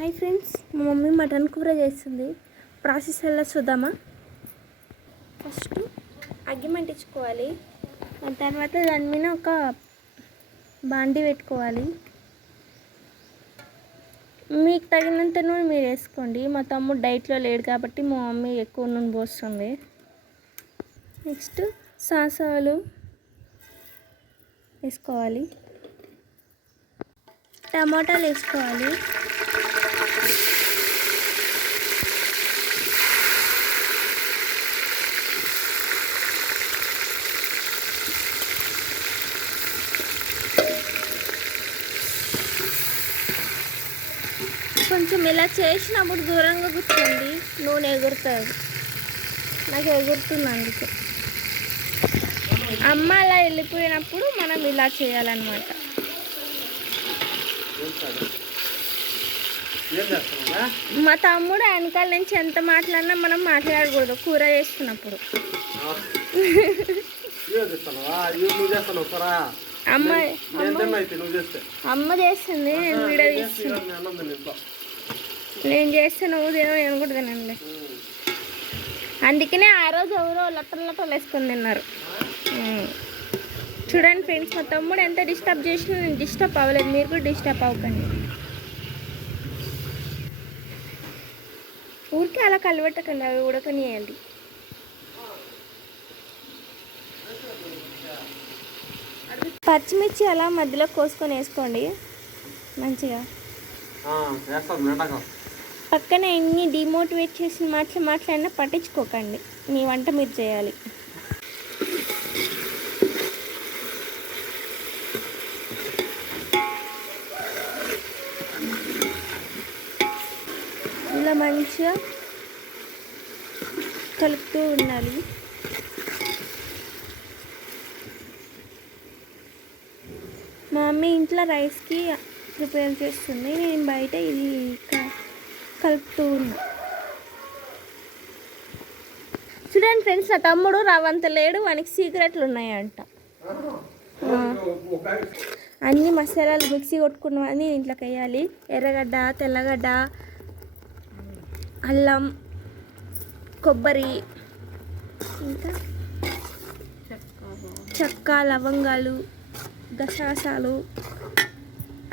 Hi friends, మా mummy mutton కూర చేస్తుంది. ప్రాసెస్ ఎలా చూద్దామా? ఫస్ట్ అగ్గి మంటించుకోవాలి. దాని తర్వాత దాని మీద ఒక బాండి పెట్టుకోవాలి. మీకు తగినంత నూనె మీరు వేసుకోండి. మా తమ్ముడు డైట్లో లేడు కాబట్టి మా మమ్మీ ఎక్కువ నూనె పోస్తుంది. నెక్స్ట్ సాసాలు వేసుకోవాలి. టమాటాలు వేసుకోవాలి. కొంచెం ఇలా చేసినప్పుడు దూరంగా కూర్చోండి, నూనె ఎగురుతుంది. నాకు ఎగురుతుంది అందుకే. అమ్మ అలా వెళ్ళిపోయినప్పుడు మనం ఇలా చేయాలన్నమాట. మా తమ్ముడు వెనకాల నుంచి ఎంత మాట్లాడినా మనం మాట్లాడకూడదు కూర చేస్తున్నప్పుడు. అమ్మ చేస్తుంది, నేను వీడియో తీస్తున్నా. నేను చేస్తే నువ్వు తినవు, నేను కూడా తినండి. అందుకనే ఆ రోజు ఎవరో లట్టలు వేసుకొని తిన్నారు. చూడండి ఫ్రెండ్స్, మా తమ్ముడు ఎంత డిస్టర్బ్ చేసినా నేను డిస్టర్బ్ అవ్వలేదు. మీరు కూడా డిస్టర్బ్ అవ్వకండి. ఊరికే అలా కలబెట్టకండి, అవి ఉడకనియండి. పచ్చిమిర్చి అలా మధ్యలో కోసుకొని వేసుకోండి మంచిగా. పక్కన ఎన్ని డిమోటివేట్ చేసిన మాట్లాడినా పట్టించుకోకండి. మీ వంట మీరు చేయాలి. ఇలా మంచిగా కలుపుతూ ఉండాలి. మా మమ్మీ ఇంట్లో రైస్కి ప్రిపేర్ చేస్తుంది, నేను బయట ఇది కలుపుతూ ఉన్నా. చూడండి ఫ్రెండ్స్, నా తమ్ముడు రవ్వంత లేడు, వానికి సీక్రెట్లు ఉన్నాయంట. అన్ని మసాలాలు మిక్సీ కొట్టుకున్నవన్నీ ఇంట్లోకి వేయాలి. ఎర్రగడ్డ, తెల్లగడ్డ, అల్లం, కొబ్బరి, ఇంకా చెక్క, లవంగాలు, గసగసాలు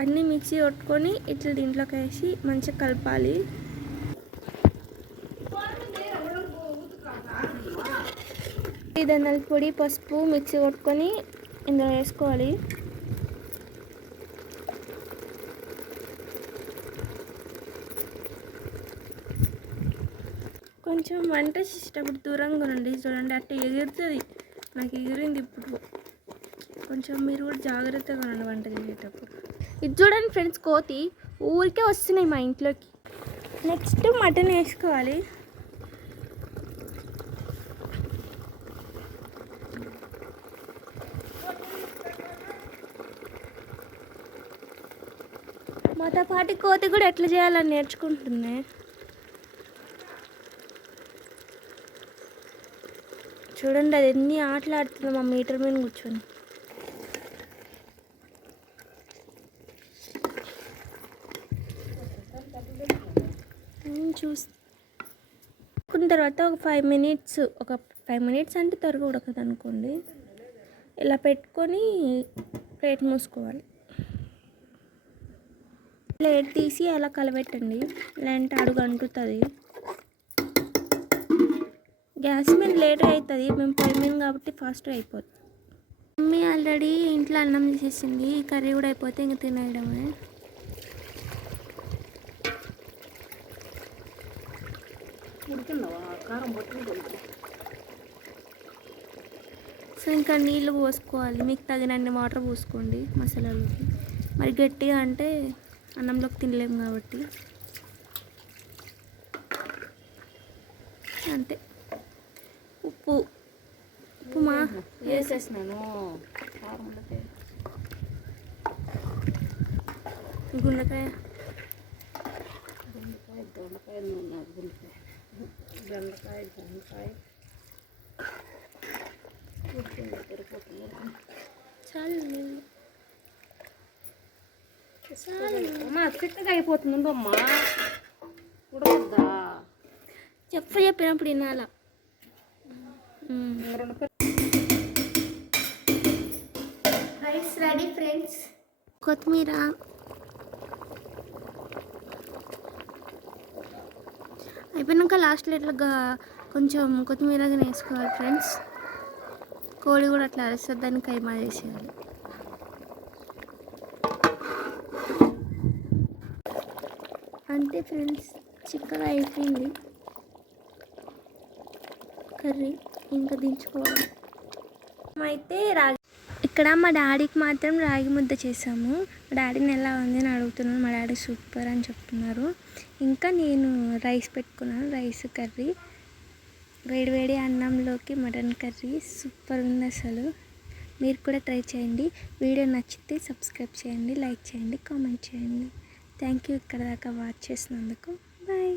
అన్నీ మిక్సీ కొట్టుకొని ఇట్లా దీంట్లోకి వేసి మంచిగా కలపాలి. ధనియాల పొడి, పసుపు మిక్సీ కొట్టుకొని ఇందులో వేసుకోవాలి. కొంచెం వంట చేసేటప్పుడు దూరంగా ఉండండి. చూడండి అట్లా ఎగురుతుంది, నాకు ఎగిరింది ఇప్పుడు. కొంచెం మీరు కూడా జాగ్రత్తగా ఉండండి వంట చేసేటప్పుడు. ఇది చూడండి ఫ్రెండ్స్, కోతి ఊరికే వస్తున్నాయి మా ఇంట్లోకి. నెక్స్ట్ మటన్ వేసుకోవాలి. మాతో పాటు కోతి కూడా ఎట్లా చేయాలని నేర్చుకుంటుంది. చూడండి అది ఎన్ని ఆటలు ఆడుతుంది మా మీటర్ మీద కూర్చొని. చూసుకున్న తర్వాత ఒక 5 మినిట్స్ అంటే త్వరగా ఉడకదు అనుకోండి. ఇలా పెట్టుకొని ప్లేట్ మూసుకోవాలి. ప్లేట్ తీసి అలా కలబెట్టండి, లేదంటే అడుగు అంటుతుంది. గ్యాస్ మీద లేట్ అవుతుంది, మేము పొయ్యి మీద కాబట్టి ఫాస్ట్గా అయిపోతుంది. మమ్మీ ఆల్రెడీ ఇంట్లో అన్నం చేసేసింది, కర్రీ కూడా అయిపోతే ఇంక తినేయడమే. సో ఇంకా నీళ్ళు పోసుకోవాలి. మీకు తగినన్ని వాటర్ పోసుకోండి మసాలాలోకి. మరి గట్టిగా అంటే అన్నంలోకి తినలేము కాబట్టి అంతే. ఉప్పు మా వేసేసినాను. గుండెకాయ చాలు. అమ్మా చిక్కగా అయిపోతుంది అమ్మా ఉడకద్దా చెప్పినప్పుడు వినాల రైస్ రెడీ ఫ్రెండ్స్. కొత్తిమీర అయిపోయినాక లాస్ట్లో ఇట్లా కొంచెం కొత్తిమీరగా వేసుకోవాలి ఫ్రెండ్స్. కోడి కూడా అట్లా అరుస్తుంది, దాన్ని కైమా చేసేయాలి. అంతే ఫ్రెండ్స్, చిక్కగా అయిపోయింది కర్రీ, ఇంకా దించుకోవాలి. అయితే ఇక్కడ మా డాడీకి మాత్రం రాగి ముద్ద చేసాము. మా డాడీని ఎలా ఉంది అని అడుగుతున్నాను. మా డాడీ సూపర్ అని చెప్తున్నారు. ఇంకా నేను రైస్ పెట్టుకున్నాను, రైస్ కర్రీ, వేడివేడి అన్నంలోకి మటన్ కర్రీ సూపర్ ఉంది అసలు. మీరు కూడా ట్రై చేయండి. వీడియో నచ్చితే సబ్స్క్రైబ్ చేయండి, లైక్ చేయండి, కామెంట్ చేయండి. థ్యాంక్ యూ ఇక్కడ దాకా వాచ్ చేసినందుకు. బాయ్.